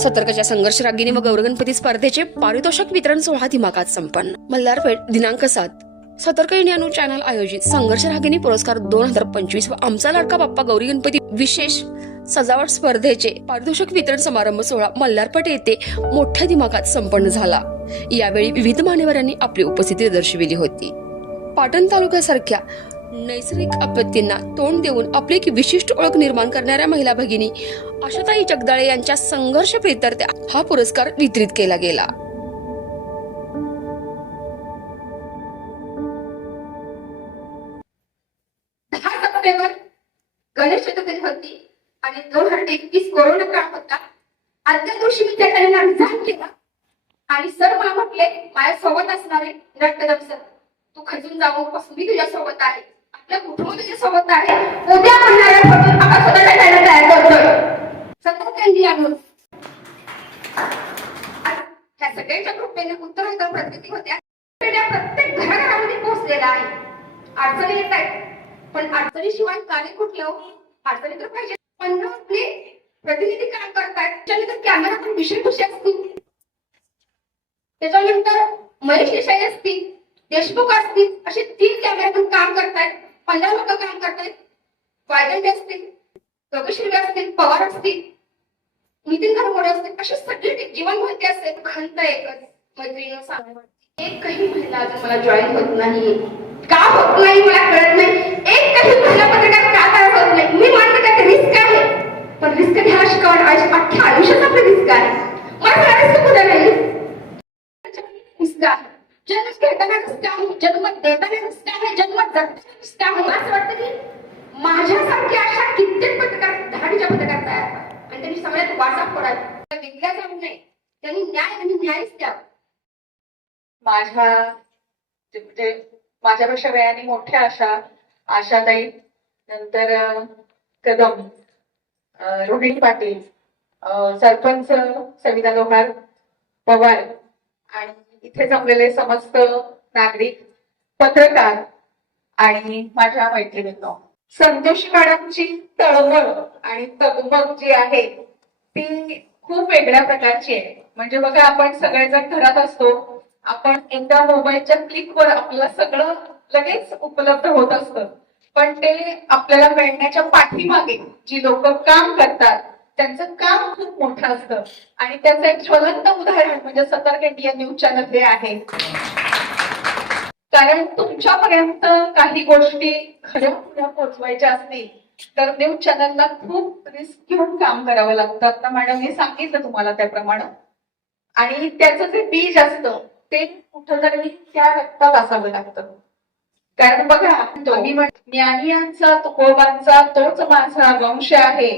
सतर्कच्या संघर्ष रागिनी व गौरगणपती स्पर्धेचे पारितोषिक वितरण सोहळा दिमागात संपन्न. मल्हारपेठ दिनांक सात. सतर्क इंडिया न्यूज चॅनल आयोजित संघर्ष रागिनी पुरस्कार दोन हजार पंचवीस व आमचा लाडका बाप्पा गौरी गणपती विशेष सजावट स्पर्धेचे पारितोषिक वितरण समारंभ सोहळा मल्हारपेठ येथे मोठ्या दिमागात संपन्न झाला. यावेळी विविध मान्यवरांनी आपली उपस्थिती दर्शविली होती. पाटण तालुक्यासारख्या नैसर्गिक आपत्तींना तोंड देऊन आपली एक विशिष्ट ओळख निर्माण करणाऱ्या महिला भगिनी आशाताई जगदाळे यांच्या संघर्ष प्रेतर्त्या हा पुरस्कार वितरित केला गेला. दहा सप्टेंबर गणेश चतुर्थी होती आणि दोन हजार एकवीस कोरोना काळ होता. आजच्या दिवशी मी त्या ठिकाणी रिझाईन केला. आणि सर मला म्हटले माझ्या सोबत असणारे विराट सर तू खचून जाऊ मी तुझ्या सोबत आहे. आपल्या कुटुंब सोबत आहे उद्या म्हणणाऱ्या आपण तयार करतोय. ह्या सगळ्यांच्या कृपेने उत्तरोत्तर प्रगती होत्या प्रत्येक घराघरामध्ये पोहोचलेला आहे. अडचणी येत आहेत. पण अडचणीशिवाय कार्य कुठलं हो? अडचणी तर पाहिजे पण आपले प्रतिनिधी काम करतायत. त्याच्यानंतर कॅमेरा पण विषय खुशी असतील. त्याच्यानंतर महेश देसाई असतील. देशमुख असतील असे तीन कॅमेऱ्यातून काम करतायत पंधरा लोक काम करतायत. वायदंडे असतील योगेश्वरी असतील पवार असतील नितीन घरमोडे असतील असे सगळे जीवन माहिती असेल खंत एकच मैत्रिणी सांगा काही महिला अजून मला जॉईन होत नाही का होत नाही मला कळत नाही. एक काही महिला पत्रकार का तयार होत नाही? मी मानते त्यात रिस्क आहे. पण रिस्क घ्या शिकवण अख्ख्या आयुष्यात आपलं रिस्क आहे. मला रिस्क कुठे नाही रिस्क आहे जन्म घेताना रिस्क आहे जन्म देताना रिस्क आहे जन्म जगताना रिस्क आहे मला असं वाटतं की माझ्यासारख्या अशा कित्येक पत्रकार दहाडीच्या पत्रकार तयार आणि त्यांनी सगळ्यात वाचा फोडावी विकल्या जाऊ नये त्यांनी न्याय आणि न्यायच द्यावा. माझ्या म्हणजे माझ्यापेक्षा वयाने मोठ्या आशा आशाताई नंतर कदम रोहिणी पाटील सरपंच सविता लोहार पवार आणि इथे जमलेले समस्त नागरिक पत्रकार आणि माझ्या मैत्रिणींनो. संतोषी मॅडमची तळमळ आणि तगमग जी आहे ती खूप वेगळ्या प्रकारची आहे. म्हणजे बघा आपण सगळेजण घरात असतो. आपण एकदा मोबाईलच्या क्लिकवर आपल्याला सगळं लगेच उपलब्ध होत असतं. पण ते आपल्याला मिळण्याच्या पाठीमागे जी लोक काम करतात त्यांचं काम खूप मोठं असतं. आणि त्याचं एक ज्वलंत उदाहरण म्हणजे सतर्क इंडिया न्यूज चॅनल हे आहे कारण तुमच्यापर्यंत काही गोष्टी खऱ्या खुऱ्या पोहोचवायच्या असतील तर न्यूज चॅनलला खूप रिस्क घेऊन काम करावं लागतं. आता मॅडमने सांगितलं तुम्हाला त्याप्रमाणे. आणि त्याचं जे बीज असतं ते कुठंतरी त्या रक्तात असावं लागतं. कारण बघा आम्ही म्हण ज्ञानियांचा तुकोबांचा तोच माझा वंश आहे.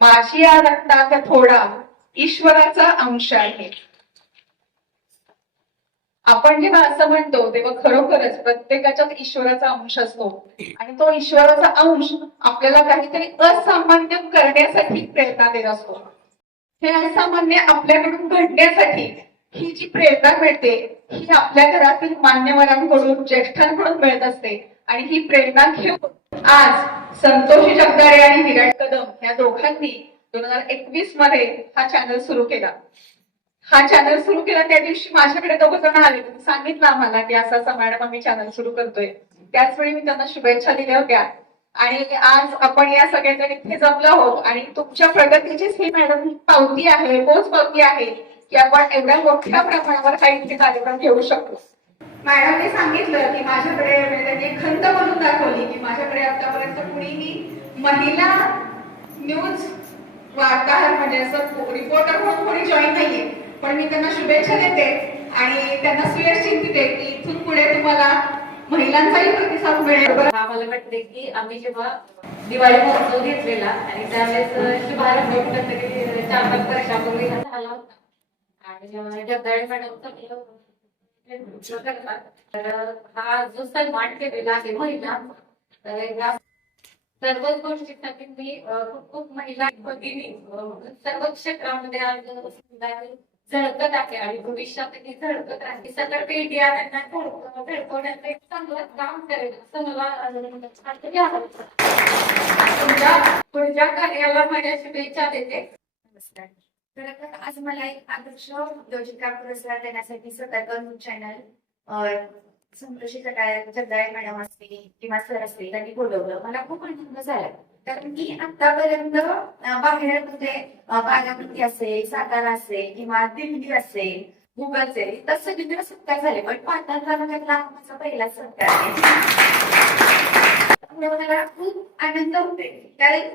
माझी या रक्तात थोडा ईश्वराचा अंश आहे. आपण जेव्हा असं म्हणतो तेव्हा खरोखरच प्रत्येकाच्याच ईश्वराचा अंश असतो. आणि तो ईश्वराचा अंश आपल्याला काहीतरी असामान्य करण्यासाठी प्रेरणा देत असतो. हे असामान्य आपल्याकडून घडण्यासाठी ही जी प्रेरणा मिळते ही आपल्या घरातील मान्यवरांकडून ज्येष्ठांकडून मिळत असते. आणि ही प्रेरणा घेऊन आज संतोषी जगदारे आणि विराट कदम या दोघांनी दोन हजार एकवीसमध्ये हा चॅनल सुरू केला. हा चॅनल सुरू केला त्या दिवशी माझ्याकडे दोघ जण आले. सांगितलं आम्हाला की असं असं मॅडम आम्ही चॅनल सुरू करतोय. त्याच वेळी मी त्यांना शुभेच्छा दिल्या होत्या. आणि आज आपण या सगळ्यांना इथे जमलो आहोत. आणि तुमच्या प्रगतीचीच ही मॅडम पावती आहे पोच पावती आहे की आपण एवढ्या मोठ्या प्रमाणावर काही इथे कार्यक्रम घेऊ शकतो मॅडमने सांगितलं की माझ्याकडे त्यांनी एक खंत म्हणून दाखवली की माझ्याकडे आतापर्यंत कुणीही महिला न्यूज वार्ताहर म्हणजे असं रिपोर्टर म्हणून कोणी जॉईन नाहीये. पण मी त्यांना शुभेच्छा देते आणि त्यांना सुयश देते की इथून पुढे तुम्हाला महिलांचाही प्रतिसाद मिळेल. आम्हाला वाटते की आम्ही जेव्हा दिवाळी महोत्सव घेतलेला आणि त्यावेळेस शुभारंभ कुठं तरी चार पाच वर्षापूर्वी झाला होता. आणि जगदाळे मॅडम तर हा जो सन्मान केलेला आहे महिला तर या सर्वच गोष्टीसाठी मी खूप खूप महिला भगिनी सर्व क्षेत्रामध्ये आज झळकत आहे आणि भविष्यात भविष्यातही झळकत राहते सगळं पिढ्या त्यांना झळक- झळकवण्याचं एक चांगलं काम करेल. असं मला खात्री आहे. तुमच्या पुढच्या कार्याला माझ्या शुभेच्छा देते. नमस्कार. तर आज मला एक आदर्श उद्योजिका पुरस्कार देण्यासाठी Satark news channel Santoshi Jagdale Jagdale madam असतील किंवा सर असतील त्यांनी बोलवलं. मला खूप आनंद झाला. कारण की आतापर्यंत बाहेर कुठे अं, असेल सातारा असेल किंवा दिल्ली असेल गुगलचे असेल तर सगळीकडे सत्कार झाले. पण पाटणला नगरला माझा पहिला सत्कार आहे. मला खूप आनंद होते कारण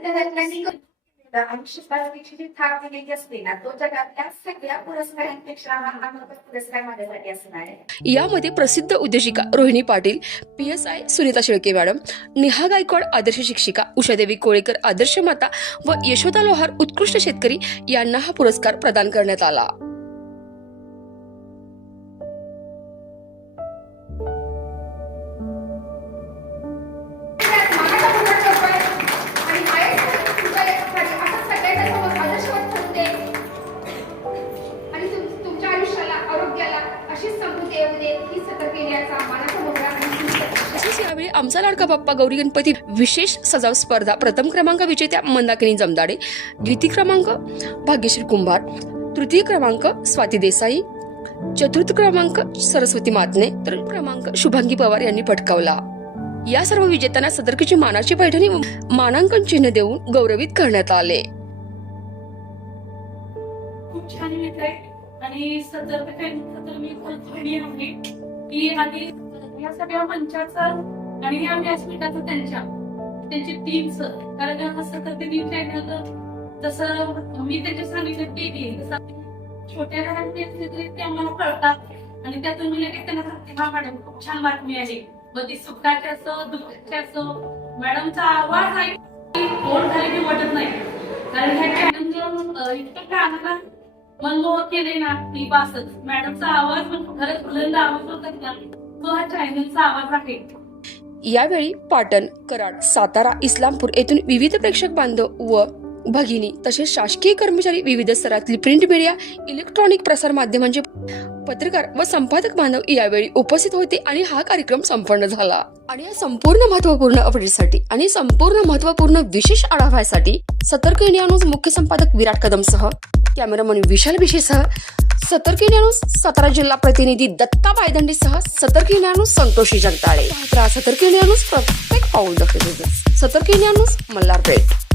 त्याच्यातल्यांनी आयुष्यपालकीची जी थाप दिलेली असते ना तो जगातल्या सगळ्या पुरस्कारांपेक्षा हा पुरस्कार माझ्यासाठी असणार आहे. यामध्ये प्रसिद्ध उद्योजिका Rohini Patil P S I Sunita Shelke madam Neha Gaikwad आदर्श शिक्षिका उषादेवी कोळेकर आदर्श माता व यशोदा लोहार उत्कृष्ट शेतकरी यांना हा पुरस्कार प्रदान करण्यात आला. आमचा लाडका बाप्पा गौरी गणपती विशेष सजाव स्पर्धा प्रथम क्रमांक विजेत्या मंदाकिनी जमदाडे द्वितीय क्रमांक भाग्यश्री कुंभार तृतीय क्रमांक स्वाती देसाई चतुर्थ क्रमांक सरस्वती मातने तर क्रमांक शुभांगी पवार यांनी पटकावला. या सर्व विजेत्यांना सदरकीची मानाची पैठणी मानांकन चिन्ह देऊन गौरवित करण्यात आले. खूप छान येत आहे आणि सदर मी खरंच आहे की आधी या सगळ्या मंचाचा आणि या व्यासपीठाचं त्यांच्या त्यांची टीमचं कारण असं कधी मी चॅनल तसं मी त्यांच्या सांगितलं ते तसं छोट्या लहान असले तरी ते आम्हाला कळतात. आणि त्यातून मी लगेच त्यांना सांगते हा मॅडम खूप छान बातमी आहे. मग ती सुखाची असो दुःखाची असो मॅडमचा आवाज आहे फोन झाले की वाटत नाही. कारण ह्या मॅडमचं इतकं कानाला मनमोहक केले ना ती बासच. मॅडमचा आवाज पण खरंच बुलंद आवाज होता ना तो हा चॅनलचा आवाज आहे. यावेळी पाटण कराड सातारा इस्लामपूर येथून विविध प्रेक्षक बांधव व भगिनी तसेच शासकीय कर्मचारी विविध स्तरातील प्रिंट मीडिया इलेक्ट्रॉनिक प्रसार माध्यमांचे पत्रकार व संपादक बांधव यावेळी उपस्थित होते आणि हा कार्यक्रम संपन्न झाला. आणि या संपूर्ण महत्त्वपूर्ण अपडेटसाठी आणि संपूर्ण महत्त्वपूर्ण विशेष आढाव्यासाठी सतर्क इंडिया न्यूज मुख्य संपादक विराट कदमसह कॅमेरामन विशाल बिशेसह सतर्की न्यूज सातारा जिल्हा प्रतिनिधी दत्ता पायदंडीसह सतर्क इंडिया न्यूज संतोषी जगदाळे. सतर्की राहा न्यूज प्रत्येक पाऊल दखल सतर्की इंडिया न्यूज मल्हारपेठ